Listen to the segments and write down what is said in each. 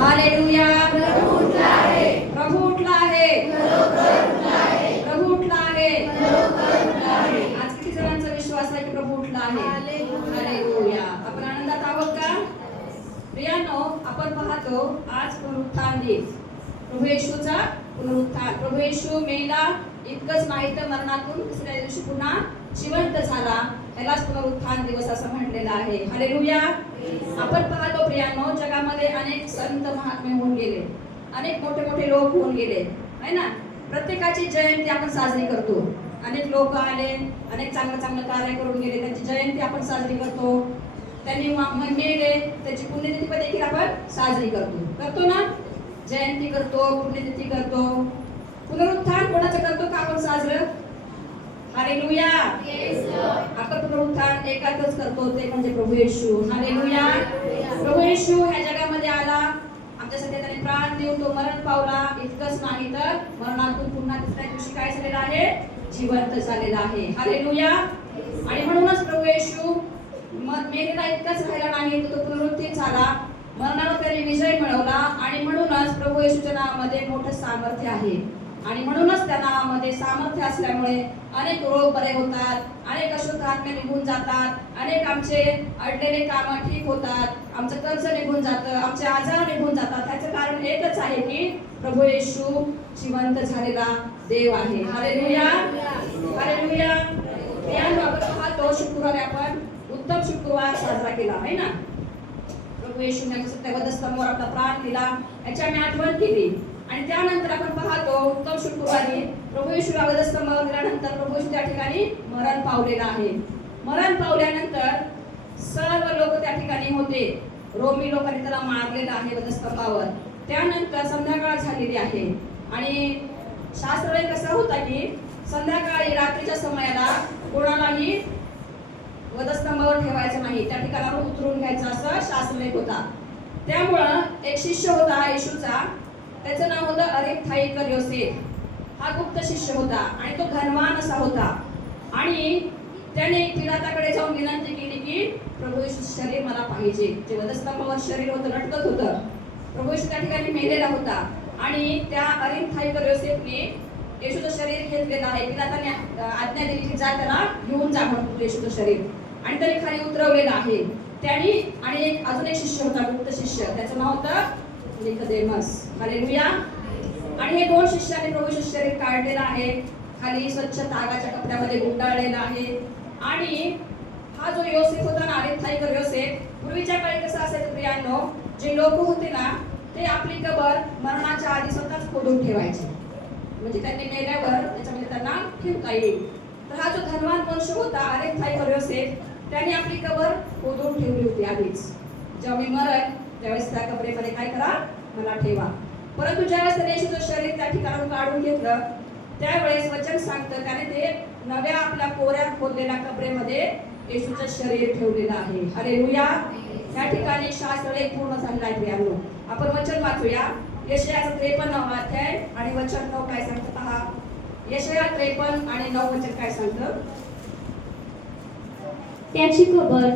Hallelujah. प्रभू उठला आहे. प्रभू उठला आहे. आज किती जणांचा विश्वास आहे की प्रभू उठला आहे? हालेलुया. आपण आनंदात आहोत का? प्रियानो, आपण पाहतो आज पुनरुत्थान दिन. प्रभू येशूचा पुनरुत्थान. प्रभू येशू मेला, इतकंच नाही तर मरणातून तिसऱ्या दिवशी पुन्हा जिवंत झाला. यालाच पुनरुत्थान दिवस असं म्हटलेलं आहे. हालेलुया. आपण पाहतो प्रियानो, जगामध्ये अनेक संत महात्मे होऊन गेले, अनेक मोठे मोठे लोक होऊन गेले, है ना. प्रत्येकाची जयंती आपण साजरी करतो. अनेक लोक आले, अनेक चांगलं चांगलं कार्य करून गेले, त्यांची जयंती आपण साजरी करतो. त्यांनी मेले, त्याची पुण्यतिथी पण देखील आपण साजरी करतो ना. जयंती करतो, पुण्यतिथी करतो. पुनरुत्थान कोणाचं करतो का आपण साजरं? हालेलुया. आपण पुनरुत्थान एकाच करतो, ते म्हणजे प्रभू येशू. हालेलुया. प्रभू येशू ह्या जगामध्ये आला, आमच्यासाठी त्याने प्राण देऊन तो मरण पावला. इतकंच नाही तर मरणातून पुन्हा तिसऱ्या दिवशी काय झालेला आहे? जिवंत झालेला आहे. हालेलुया. आणि म्हणूनच प्रभू येशू मेलेला इतकाच राहिला नाही, तो पुनरुत्थित झाला. मरणावर त्याने विजय मिळवला. आणि म्हणूनच प्रभू येशूच्या नावामध्ये मोठं सामर्थ्य आहे. आणि म्हणूनच त्या नावामध्ये सामर्थ्य असल्यामुळे अनेक रोग बरे होतात, अनेक अशुद्ध आत्मे निघून जातात, अनेक आमचे अडलेले कामं ठीक होतात, आमचं कर्ज निघून जातं, आमचे आजार निघून जातात. त्याचं कारण एकच आहे की प्रभू येशू जिवंत झालेला देव आहे. हालेलुया. हालेलुया. आपण पाहतो शुक्रवारी आपण उत्तम शुक्रवार साजरा केला आहे ना. प्रभू येशूने वधस्तंभावर आपला प्राण दिला, याची आम्ही आठवण केली. आणि त्यानंतर आपण पाहतो उत्तम शुक्रवारी प्रभू येशूला वधस्तंभावर दिल्यानंतर प्रभू येशू त्या ठिकाणी मरण पावलेला आहे. मरण पावल्यानंतर सर्व लोक त्या ठिकाणी होते. रोमी लोकांनी त्याला मारलेलं आहे वधस्तंभावर. त्यानंतर संध्याकाळ झालेली आहे आणि शास्त्र कसा होता की संध्याकाळी रात्रीच्या समयाला कोणालाही वधस्तंभावर ठेवायचं नाही, त्या ठिकाणावर उतरून घ्यायचं असं शास्त्रलेख होता. त्यामुळं एक शिष्य होता येशूचा, त्याचं नाव होतं अरिमथाईकर योसेफ. हा गुप्त शिष्य होता आणि तो धनवान असा होता. आणि त्याने पिलाताकडे जाऊन विनंती केली की प्रभू येशू शरीर मला पाहिजे. जे वधस्तंभावर शरीर होतं, लटकत होतं, प्रभू येशू त्या ठिकाणी मेलेला होता. आणि त्या अरिमथाईकर योसेफने येशूचं शरीर घेतलेलं आहे. पिलाताने आज्ञा दिली की जा, त्याला घेऊन जा म्हणून येशूचं शरीर. आणि त्याने खाली उतरवलेलं आहे त्यांनी. आणि अजून एक शिष्य होता गुप्त शिष्य, त्याचं नाव होतं निकोदेमस. हालेलुया. आणि हे दोन शिष्याने प्रभू शरीर काढलेलं आहे, खाली स्वच्छ तागाच्या कपड्यामध्ये गुंडाळलेला आहे. आणि हा जो योसेफ होता ना, अरिमथाईकर योसेफ, पूर्वीच्या काळी कसं असायचं प्रियांनो, जे लोक होते ना ते आपली कबर मरणाच्या आधी स्वतःच खोदून ठेवायचे, म्हणजे त्यांनी मेल्यावर त्याच्यामध्ये त्यांना ठेवता येईल. तर हा जो धनवान वंश होता अरिमथाईकर योसेफ, त्याने आपली कबर खोदून ठेवली होती आधीच. जेव्हा मी मरण त्यावेळेस त्या कबरेमध्ये काय करा, मला ठेवा. परंतु ज्यावेळेस त्याने येशूचं शरीर त्या ठिकाणाहून काढून घेतलं, त्यावेळेस वचन सांगतं त्याने ते नव्या आपल्या कोऱ्या खोदलेल्या कबरेमध्ये येशूचं शरीर ठेवलेलं आहे. हालेलुया. या ठिकाणी शास्त्रलेख पूर्ण झालेला आहे प्रियांनो. आपण वचन वाचूया. यशायाचा 53 अध्याय आणि वचन 9 काय सांगतं पहा. यशाया 53 आणि 9 वचन काय सांगतं. त्याची कबर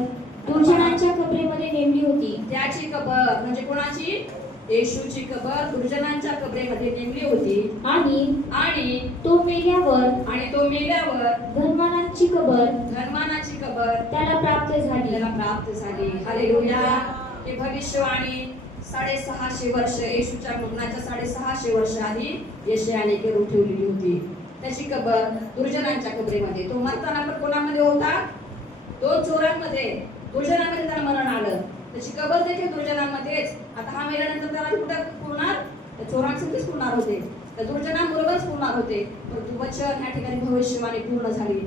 दुर्जनांच्या कबरेमध्ये नेमली होती. त्याची कबर म्हणजे कोणाची? येशूची कबर दुर्जनांच्या कबरेमध्ये नेमली होती. आणि तो मेल्यावर धनवानाची कबर त्याला प्राप्त झाली. हालेलुया. हे भविष्यवाणी 650 वर्ष येशूच्या मरणाच्या 650 वर्ष आधी यशायाने करून ठेवलेली होती. त्याची कबर दुर्जनांच्या कबरेमध्ये. तो मरताना पण कोणामध्ये होता? 2 चोरांमध्ये, दुर्जनांमध्ये त्याला मरण आलं. त्याची कबर देखील दुर्जनांमध्येच. आता हा मेल्यानंतर त्याला कुठं पुरणार? त्या चोरांसाठीच पुरणार होते, त्या दुर्जनांबरोबरच पुरणार होते. परंतु वचन या ठिकाणी भविष्यवाणी पूर्ण झाली.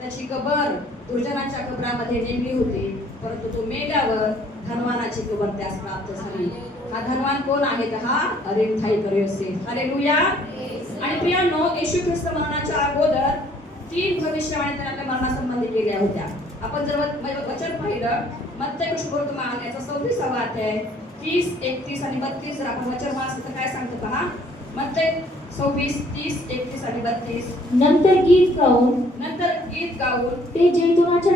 त्याची कबर दुर्जनांच्या कबरामध्ये नेमली होती, परंतु तो मेल्यावर धनवानाची कबर त्यास प्राप्त झाली. हा धनवान कोण आहे? हा अरिमथाईकर योसेफ. हालेलुया. आणि प्रियांनो, येशू ख्रिस्त मरणाच्या अगोदर 3 भविष्यवाणी त्याने आपल्या मरणासंबंधी केल्या होत्या. आपण जर वचन पाहिलं मत्तई शुभवर्तमान याचा 34वा अध्याय 30, 31 आणि 32 जर आपण वचन वाचलं तर काय सांगतं पहा. मत्तई 26, 30, 31 आणि 32. नंतर गीत गाऊन ते जैतुनाच्या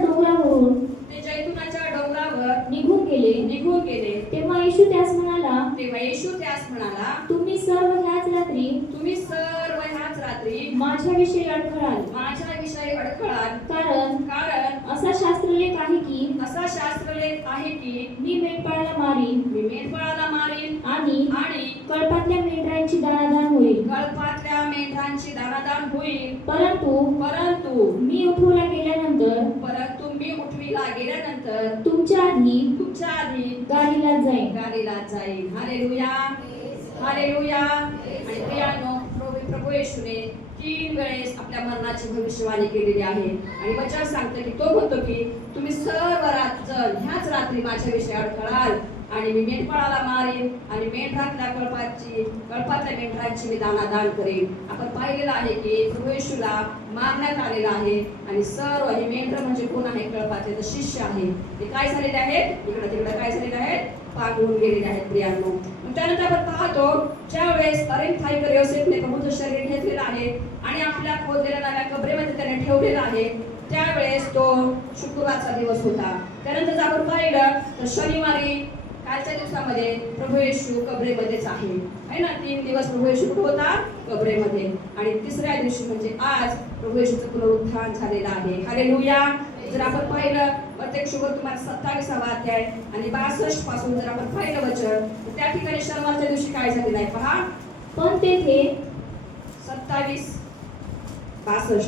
डोंगरावर नंतर निघून गेले तेव्हा येशू त्यास म्हणाला, तेव्हा येशू त्यास म्हणाला, तुम्ही सर्व ह्याच रात्री तुम्ही सर्व ह्याच रात्री माझ्याविषयी अडखळाल. माझ्याविषयी अडखळाल. कारण असा शास्त्रलेख आहे की असा शास्त्रलेख आहे की मी मेंढपाळाला मारीन मी मेंढपाळाला मारीन आणि आणि कळपातल्या मेंढरांची दाणादाण होईल. कळपातल्या मेंढरांची दाणादाण होईल. परंतु मी उठवला गेल्यानंतर तुमच्या आधी गालीला जाईल. Hallelujah, hallelujah. आणि प्रियानो, प्रभू येशूने 3 वेळेस आपल्या मरणाची भविष्यवाणी केलेली आहे आणि वचन सांगतं की तो म्हणतो की तुम्ही सर्व जण ह्याच रात्री माझ्याविषयी अडखळाल आणि मी मेंढपाळाला मारीन आणि कळपातल्या मेंढरांची मी दाणादाण करेन. आपण पाहिलेलं आहे की प्रभू येशूला मारण्यात आलेला आहे आणि सर्व हे मेंढर म्हणजे कोण आहे? कळपातले तर शिष्य आहे. ते काय झालेले आहेत? इकडे तिकडे काय झालेले आहेत? पांगून गेलेले आहेत प्रियांनो. त्यानंतर आपण पाहतो ज्यावेळेस अरिमथाईकर योसेफने प्रभूचं शरीर घेतलेलं आहे आणि आपल्या खोदलेल्या नव्या कबरेमध्ये त्याने ठेवलेलं आहे, त्यावेळेस तो शुक्रवारचा दिवस होता. त्यानंतर जर आपण पाहिलं तर शनिवारी कालच्या दिवसामध्ये प्रभू येशू कबरेमध्येच आहे ना. 3 दिवस प्रभू येशू कुठे होता? कबरेमध्ये. आणि तिसऱ्या दिवशी म्हणजे आज प्रभू येशूचं पुनरुत्थान झालेलं आहे. हालेलुया. जर आपण पाहिलं प्रत्येक शुभ तुम्हाला 27वा अध्याय आणि 62 पासून जर आपण पाहिलं वचन तर त्या ठिकाणी शनिवारच्या दिवशी काय झालेलं आहे पहा. पण तेथे 27, 62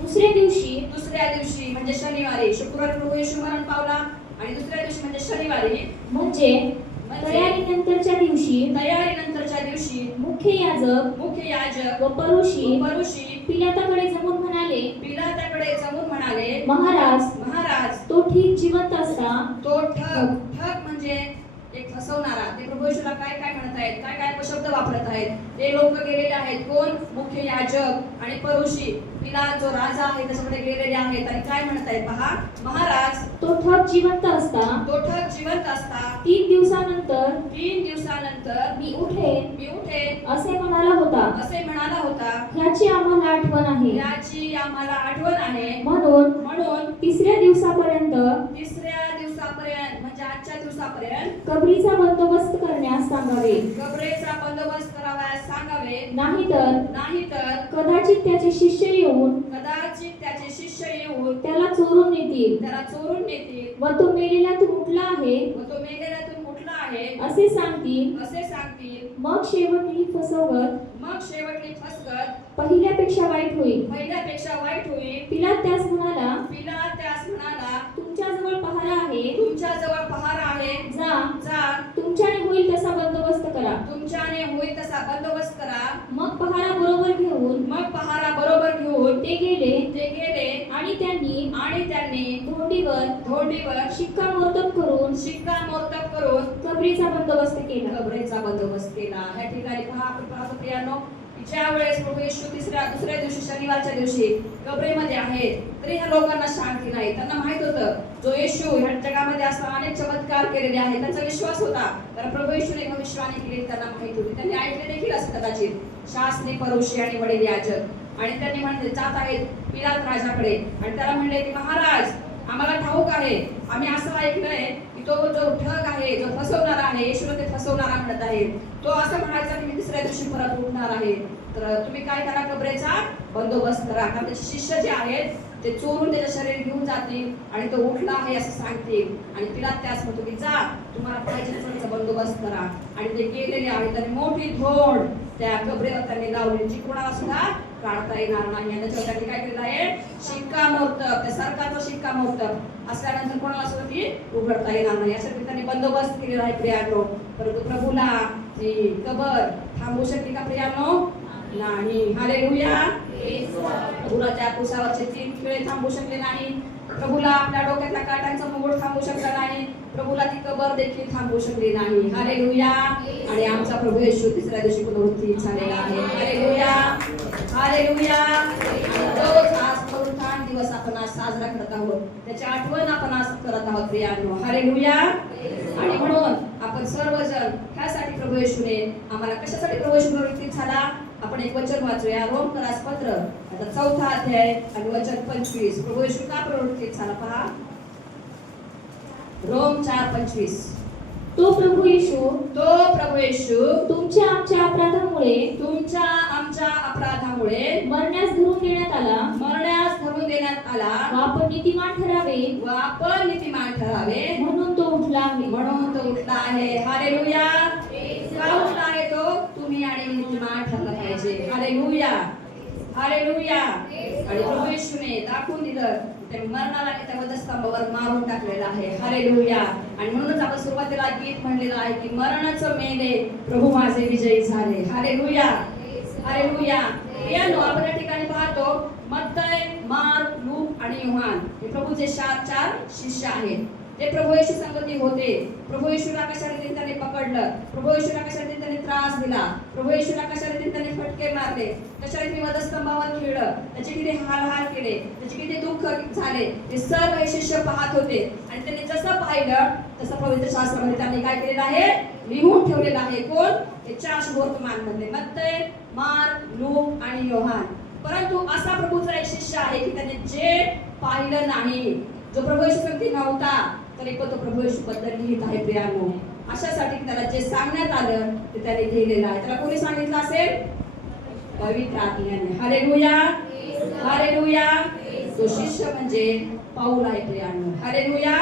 दुसऱ्या दिवशी म्हणजे शनिवारी, शुक्रवारी प्रभू येशू मरण पावला आणि दुसऱ्या दिवशी म्हणजे शनिवारी म्हणजे तयारीनंतरच्या दिवशी मुख्य याजक व परुषी पिलाताकडे जमून म्हणाले, महाराज तो ठीक जिवंत असता. तो ठग म्हणजे एक फसवणारा. ते प्रभू येशूला काय म्हणत आहेत? काय शब्द वापरत आहेत? ते लोक गेलेले आहेत. कोण? मुख्य याजक आणि परुषी. पिलात जो राजा आहे त्याच्याकडे गेलेले आहेत आणि काय म्हणत आहेत पहा. महाराज तो ठग जिवंत असता 3 दिवसानंतर मी उठेन असे म्हणाला होता. ह्याची आम्हाला आठवण आहे. म्हणून तिसऱ्या दिवसापर्यंत म्हणजे आजच्या दिवसापर्यंत कबरीचा बंदोबस्त करण्यास सांगावे. कबरेचा बंदोबस्त करावयास सांगावे. नाहीतर कदाचित त्याचे शिष्य येऊन त्याला चोरून नेतील व तो मेलेल्यातून उठला आहे असे सांगतील. मग शेवटली फसवत पहिल्यापेक्षा वाईट होईल. पिलात त्यास म्हणाला, तुमच्याजवळ पहारा आहे. जा तुमच्याने होईल तसा बंदोबस्त करा. मग पहारा बरोबर घेऊन ते गेले आणि त्यांनी धोंडीवर शिक्कामोर्तब करून कबरीचा बंदोबस्त केला. ह्या ठिकाणी आपण पाहतो प्रियानो, ज्या वेळेस प्रभू येशू दुसऱ्या दिवशी शनिवारच्या दिवशी कबरेमध्ये आहेत तरी ह्या लोकांना शांती नाही. त्यांना माहित होतं जो येशू ह्या जगामध्ये असताना अनेक चमत्कार केलेले आहेत. त्यांचा विश्वास होता कारण प्रभू येशूने भविष्यवाणी केली त्यांना माहित होती. त्यांनी ऐकले देखील असं कदाचित शास्त्री, परुषी आणि वडील याजक. आणि त्यांनी म्हणले जात आहेत पिलात राजाकडे आणि त्याला म्हणले की महाराज आम्हाला ठाऊक आहे, आम्ही असं ऐकलंय की तो जो ठग आहे, जो फसवणारा आहे, येशूला ते फसवणारा म्हणत आहे, तो असं म्हणायचा की मी तिसऱ्या दिवशी परत उठणार आहे. तर तुम्ही काय करा? कबरेचा बंदोबस्त करा. कारण त्याचे शिष्य जे आहेत ते चोरून त्याचे शरीर घेऊन जातील आणि तो उठला आहे असं सांगतील. आणि पिलात त्यास म्हणतो की जा तुम्हाला पाहिजे तसा बंदोबस्त करा. आणि ते गेलेले आहेत. त्यांनी मोठी धोंड त्या कबरेवर त्यांनी लावली जी कोणाला सुद्धा काढता येणार नाही. आणि त्याच्यावर त्यांनी काय केलेलं आहे? शिक्कामोर्तब, त्या सरकारचा शिक्कामोर्तब असल्यानंतर कोणाला सुद्धा ती उघडता येणार नाही यासाठी त्यांनी बंदोबस्त केलेला आहे प्रियानो. परंतु प्रभूला ती कबर थांबवू शकली का प्रियानो? नाही. हालेलुया. प्रभूला त्या कुसावरचे 3 खिळे थांबवू शकले नाही. प्रभूला आपल्या डोक्यातल्या काट्यांचा मुकुट थांबवू शकला नाही. प्रभूला ती कबर देखील थांबवू शकली नाही. हालेलुया. आणि आमचा प्रभू येशू तिसऱ्या दिवशी पुनरुत्थित झालेला आहे. Hallelujah, hallelujah. रोज आज पुनरुत्थान दिवस आपण आज साजरा करत आहोत. त्याची आठवण आपण आज करत आहोत प्रियांनो. हालेलुया. आणि म्हणून आपण सर्वजण ह्यासाठी प्रभू येशूने आम्हाला कशासाठी प्रभू येशू पुनरुत्थित झाला? आपण एक वचन वाचूया. रोमकरास पत्र आता 4था अध्याय आणि वचन 25. प्रभू येशू का पुनरुत्थित झाला पहा. रोम 4:25. तो प्रभू येशू तो प्रभू येशू तुमच्या आमच्या अपराधामुळे तुमच्या आमच्या अपराधामुळे मरण्यास धरून देण्यात आला मरण्यास धरून देण्यात आला व आपण नीतिमान ठरावे व आपण नीतिमान ठरावे म्हणून तो उठला आहे. म्हणून तो उठला आहे. हालेलुया. का उठला आहे तो? तुम्ही आणि नीतिमान ठरला पाहिजे. हालेलुया. हालेलुया. आणि प्रभू येशूने दाखवून दिलं ते मरणाला आणि त्या वधस्तंभावर मारून टाकलेलं आहे. हालेलुया. आणि म्हणूनच आपण सुरुवातीला गीत म्हणलेलं आहे की मरणाचं मेले प्रभू माझे विजयी झाले. हालेलुया. हालेलुया. यानो आपण या ठिकाणी पाहतो मत्तय, मार्क, लूक आणि योहान हे प्रभूचे चार शिष्य आहेत. ते प्रभू येशू संगती होते. प्रभू येशूला कशाने त्यांनी पकडलं, प्रभू येशूला कशाने त्यांनी त्रास दिला, प्रभू येशूला कशाने त्यांनी फटके मारले, कशाने त्यांनी वधस्तंभावर खेळलं, त्याचे किती हाल केले, त्याचे किती दुःख झाले, ते सर्व हे शिष्य पाहत होते. आणि त्यांनी जसं पाहिलं तसं पवित्र शास्त्रामध्ये त्यांनी काय केलेलं आहे? लिहून ठेवलेलं आहे. कोण? हे चार शुभवर्तमान मधले मत्तय, मार्क, लूक आणि योहान. परंतु असा प्रभूचा एक शिष्य आहे की त्याने जे पाहिलं नाही, जो प्रभू येशू संगती नव्हता तरी पण तो प्रभू येशू बद्दल लिहित आहे प्रियानो. अशासाठी त्याला जे सांगण्यात आलं ते त्याने लिहिलेलं आहे. त्याला कोणी सांगितलं असेल? पवित्र आत्म्याने. हालेलुया. हालेलुया. तो शिष्य म्हणजे पाऊल आहे प्रियानो. हालेलुया.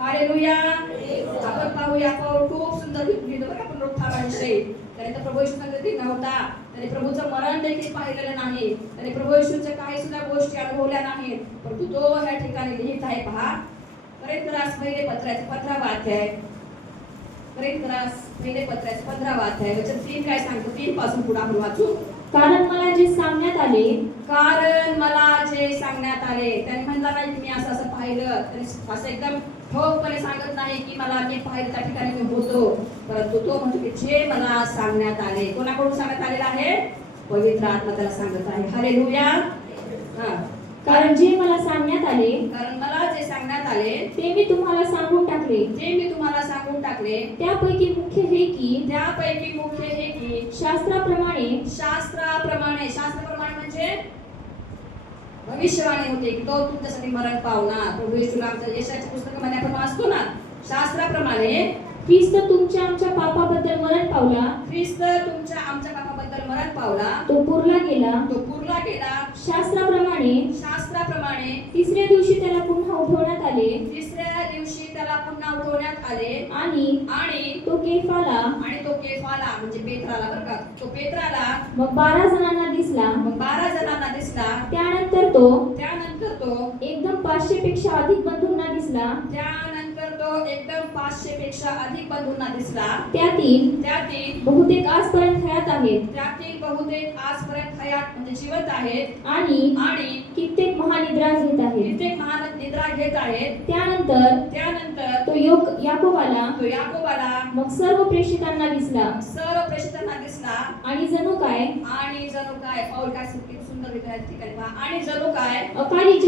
हालेलुया. आपण पाहूया पाऊल खूप सुंदर लिहिलं बघा आपण रोगठावाविषयी. त्याने तर प्रभू येशू संगती नव्हता, त्याने प्रभूचं मरण देखील पाहिलेलं नाही, त्याने प्रभू येशूच्या काही सुद्धा गोष्टी अनुभवल्या नाहीत, परंतु तो ह्या ठिकाणी लिहित आहे. पहा कोरिन्थरास पहिले पत्राचे 15वा अध्याय. कोरिन्थरास पहिले पत्राचे 15वा अध्याय वचन 3 काय सांगतो? 3 पासून पुढे आपण वाचू. कारण मला जे सांगण्यात आले कारण मला जे सांगण्यात आले. त्याने म्हणला नाही की मी असं असं पाहिलं, त्याने असं एकदम ठोकपणे सांगत नाही की मला मी पाहिलं त्या ठिकाणी मी होतो, परंतु तो म्हणतो की जे मला सांगण्यात आले. कोणाकडून सांगण्यात आलेलं आहे? पवित्र आत्मा त्याला सांगत आहे. हालेलुया. कारण जे मला सांगण्यात आले कारण मला जे सांगण्यात आले ते मी तुम्हाला सांगून टाकले. जे मी तुम्हाला सांगून टाकले त्यापैकी मुख्य हे की शास्त्राप्रमाणे म्हणजे भविष्यवाणी होते की तो तुमच्यासाठी मरण पावणार. प्रभू येशूला आमच्या यशाच्या पुस्तकामध्ये आपण वाचतो ना, शास्त्राप्रमाणे ख्रिस्त तुमच्या आमच्या पापाबद्दल मरण पावला. ख्रिस्त तुमच्या आमच्या पापाबद्दल मरण पावला. तो पुरला गेला. शास्त्राप्रमाणे तिसऱ्या दिवशी त्याला पुन्हा उठवण्यात आले. आणि तो केफाला म्हणजे पेत्राला बरं का, तो पेत्राला मग 12 जणांना दिसला. त्यानंतर तो एकदम 500 पेक्षा अधिक बंधूंना दिसला. त्यातील बहुतेक आजपर्यंत हयात म्हणजे जिवंत आहेत आणि कित्येक महानिद्रा घेत आहेत. त्यानंतर तो याकोबाला मग सर्व प्रेषितांना दिसला. आणि जणू काय पाऊल काय सुंदर ठिकाणी पहा. आणि जणू काय अकाली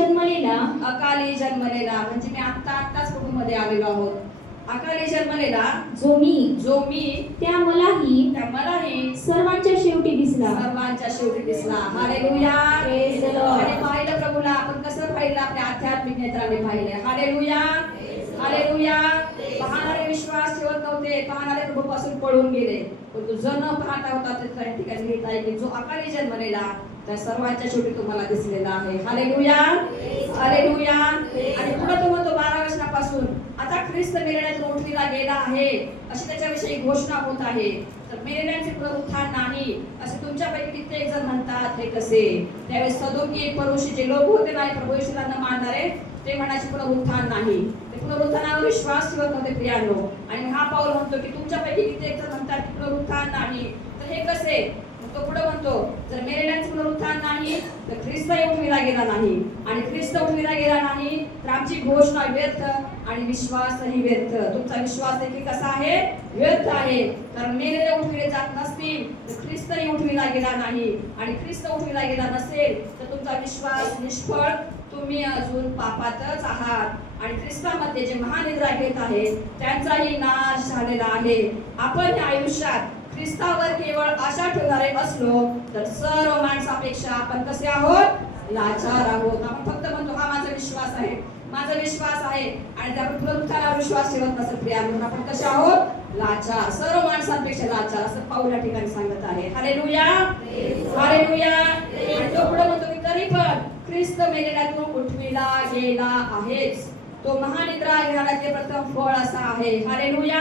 जन्मलेला म्हणजे मी आत्ताच कुटुंबामध्ये आलेलो आहोत. अकाली जन्मलेला जो मी त्या मलाही सर्वांच्या शेवटी दिसला. हालेलुया. Praise the Lord. आणि पाहिलं प्रभूला आपण कसं पाहिलं? आपल्या आध्यात्मिक नेत्राने पाहिले. हालेलुया. हालेलुया. पाहणारे विश्वास ठेवत नव्हते, पाहणारे प्रभू पासून पळून गेले, पण तो जण पाहता होता त्या ठिकाणी लिहित आहे की जो अकाली जन्मलेला त्या सर्वांच्या शेवटी तुम्हाला दिसलेला आहे. हालेलुया. हालेलुया. आणि पुढे तो म्हणतो 12 वर्षापासून आता ख्रिस्त मेलेल्यातून उठविला गेला आहे अशी त्याच्याविषयी घोषणा होत आहे. तर मेलेल्यांचे पुनरुत्थान नाही असे तुमच्यापैकी कित्येक जण म्हणतात. हे कसे? त्यावेळेस सदुकी परुषी जे लोक होते नाही प्रभू येशूला न मानणारे, ते म्हणायचे पुनरुत्थान नाही, ते पुनरुत्थानावर विश्वास ठेवत नव्हते प्रियांनो. आणि हा पाऊल म्हणतो की तुमच्यापैकी कित्येक जण म्हणतात की पुनरुत्थान नाही. तर हे कसे? तो पुढे म्हणतो जर मेलेल्यांचे पुनरुत्थान नाही तर ख्रिस्तही उठविला गेला नाही, आणि ख्रिस्त उठविला गेला नाही तर आमची घोषणा व्यर्थ आणि विश्वासही व्यर्थ. तुमचा विश्वास देखील कसा आहे? व्यर्थ आहे. कारण मेलेले उठविले जात नसतील तर ख्रिस्तही उठविला गेला नाही, आणि ख्रिस्त उठविला गेला नसेल तर तुमचा विश्वास निष्फळ, तुम्ही अजून पापातच आहात. आणि ख्रिस्तामध्ये जे महानिद्रा घेत आहेत त्यांचाही नाश झालेला आहे. आपण या आयुष्यात ख्रिस्तावर केवळ आशा ठेवणारे असलो तर सर्व माणसापेक्षा आपण कसे आहोत? लाचार आहोत. आपण फक्त म्हणतो हा माझा विश्वास आहे, माझा विश्वास आहे. आणि जर आपण पुनरुत्थानावर विश्वास ठेवत नसेल प्रिया म्हणून आपण कसे आहोत? लाचार, सर्व माणसांपेक्षा लाचार, असं पाऊल या ठिकाणी सांगत आहे. Hallelujah, hallelujah. आणि तो पुढे म्हणतो की तरी पण ख्रिस्त मेलेल्यातून उठविला गेला आहेच. तो महानिद्रा घेणाऱ्याचे प्रथम फळ असा आहे. हालेलुया.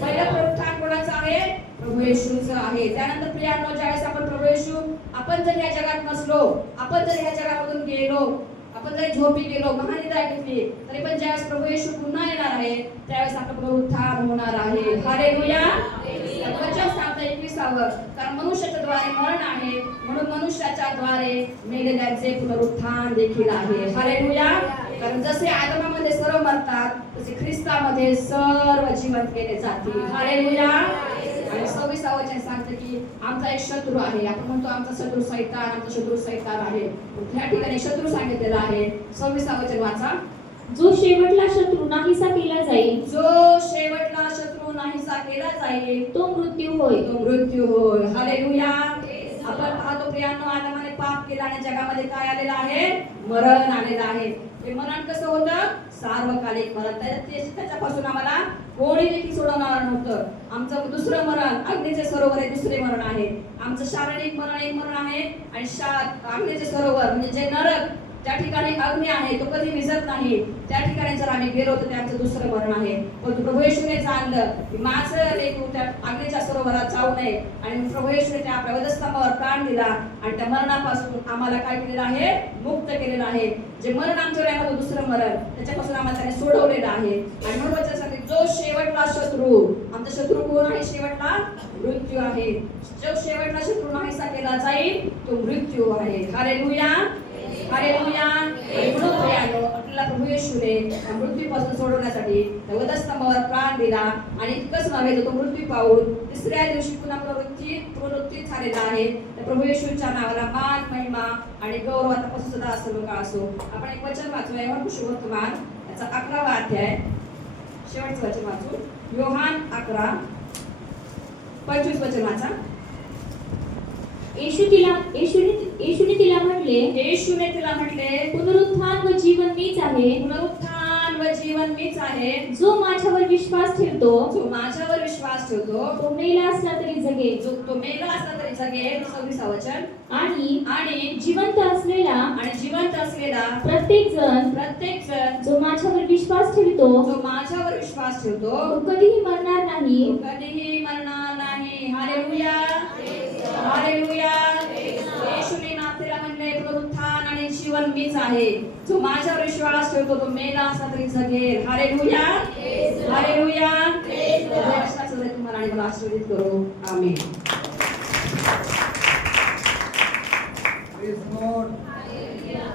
पहिलं पुनरुत्थान कोणाचं आहे? प्रभू येशूचं आहे. त्यानंतर प्रियांनो, ज्यावेळेस आपण प्रभू येशू, आपण जर या जगात नसलो, आपण जर या जगामधून गेलो, आपण जरी झोपी गेलो, महानिद्रा घेतली, तरी पण ज्यावेळेस प्रभू येशू पुन्हा येणार आहे, त्यावेळेस आपलं पुनरुत्थान होणार आहे. हालेलुया. वचन सांगतं 21 कारण मनुष्याच्या द्वारे मरण आहे, म्हणून मनुष्याच्या द्वारे मेलेल्यांचे पुनरुत्थान देखील आहे. हालेलुया. कारण जसे आदमामध्ये सर्व मरतात, तसे ख्रिस्तामध्ये सर्व जिवंत केले जातील. हालेलुया. आणि 26 वचन सांगतं की आमचा एक शत्रू आहे. आपण म्हणतो आमचा शत्रू सैतान, आमचा शत्रू सैतान आहे. त्या ठिकाणी शत्रू सांगितलेला आहे. 26 वचन वाचा. जो शेवटला शत्रू नाहीसा केला जाईल, जो शेवटला शत्रू नाहीसा केला जाईल, तो मृत्यू होय. तो मृत्यू होय. हालेलुया. आपण पाहतो प्रियांनो, आदमाने पाप केला आणि जगामध्ये काय आलेलं आहे? मरण आलेलं आहे. हे मरण कसं होतं? सार्वकालिक मरण. त्याच्यापासून आम्हाला कोणी देखील सोडवणार नव्हतं. आमचं दुसरं मरण अग्नीचे सरोवर हे दुसरे मरण आहे. आमचं शारीरिक मरण एक मरण आहे, आणि अग्नीचे सरोवर म्हणजे जे नरक, त्या ठिकाणी अग्नी आहे, तो कधी विझत नाही, त्या ठिकाणी जर आम्ही गेलो तर त्यांचं दुसरं मरण आहे. पण प्रभू येशूने जाणलं की माझं लेकरू त्या अग्नीच्या सरोवरात जाऊ नये, आणि प्रभू येशूने त्या आपल्या वधस्तंभावर प्राण दिला आणि त्या मरणापासून आम्हाला काय केलेलं आहे? मुक्त केलेलं आहे. जे मरण आमच्यावर आहे ना, दुसरं मरण, त्याच्यापासून आम्हाला त्याने सोडवलेलं आहे. आणि म्हणून वचनासाठी जो शेवटला शत्रू, आमचा शत्रू कोण आहे? शेवटला मृत्यू आहे. जो शेवटला शत्रू नाहीसा केला जाईल, तो मृत्यू आहे. Hallelujah, hallelujah. म्हणून प्रियांनो, आपल्याला प्रभू येशूने मृत्यूपासून सोडवण्यासाठी वधस्तंभावर प्राण दिला, आणि इतकंच नव्हे तर तो मृत्यू पाहून तिसऱ्या दिवशी पुन्हा पुनरुत्थित झालेला आहे. तर प्रभू येशूच्या नावाला मान, महिमा आणि गौरव आतापासून सुद्धा असो का असो. आपण एक वचन वाचूया, योहान शुभवर्तमान याचा 11वा अध्याय, शेवटचं वचन वाचू. योहान 11:25 वचन वाचा. येशूने तिला म्हटले, पुनरुत्थान व जीवन मीच आहे. पुनरुत्थान व जीवन मीच आहे. जो माझ्यावर विश्वास ठेवतो, तो मेला असला तरी जगेल. तो मेला असला तरी जगेल. 26 वचन. आणि जिवंत असलेला प्रत्येक जण जो माझ्यावर विश्वास ठेवतो, तो कधीही मरणार नाही. Hallelujah, hallelujah. येशूने नाथेला म्हणले, पुनरुत्थान आणि जीवन मीच आहे. जो माझ्यावर विश्वास ठेवतो, तो मेला असला तरी जगेल. Hallelujah, hallelujah. तुम्हाला आणि मला आशीर्वादित करू. आमेन. Praise God. Hallelujah.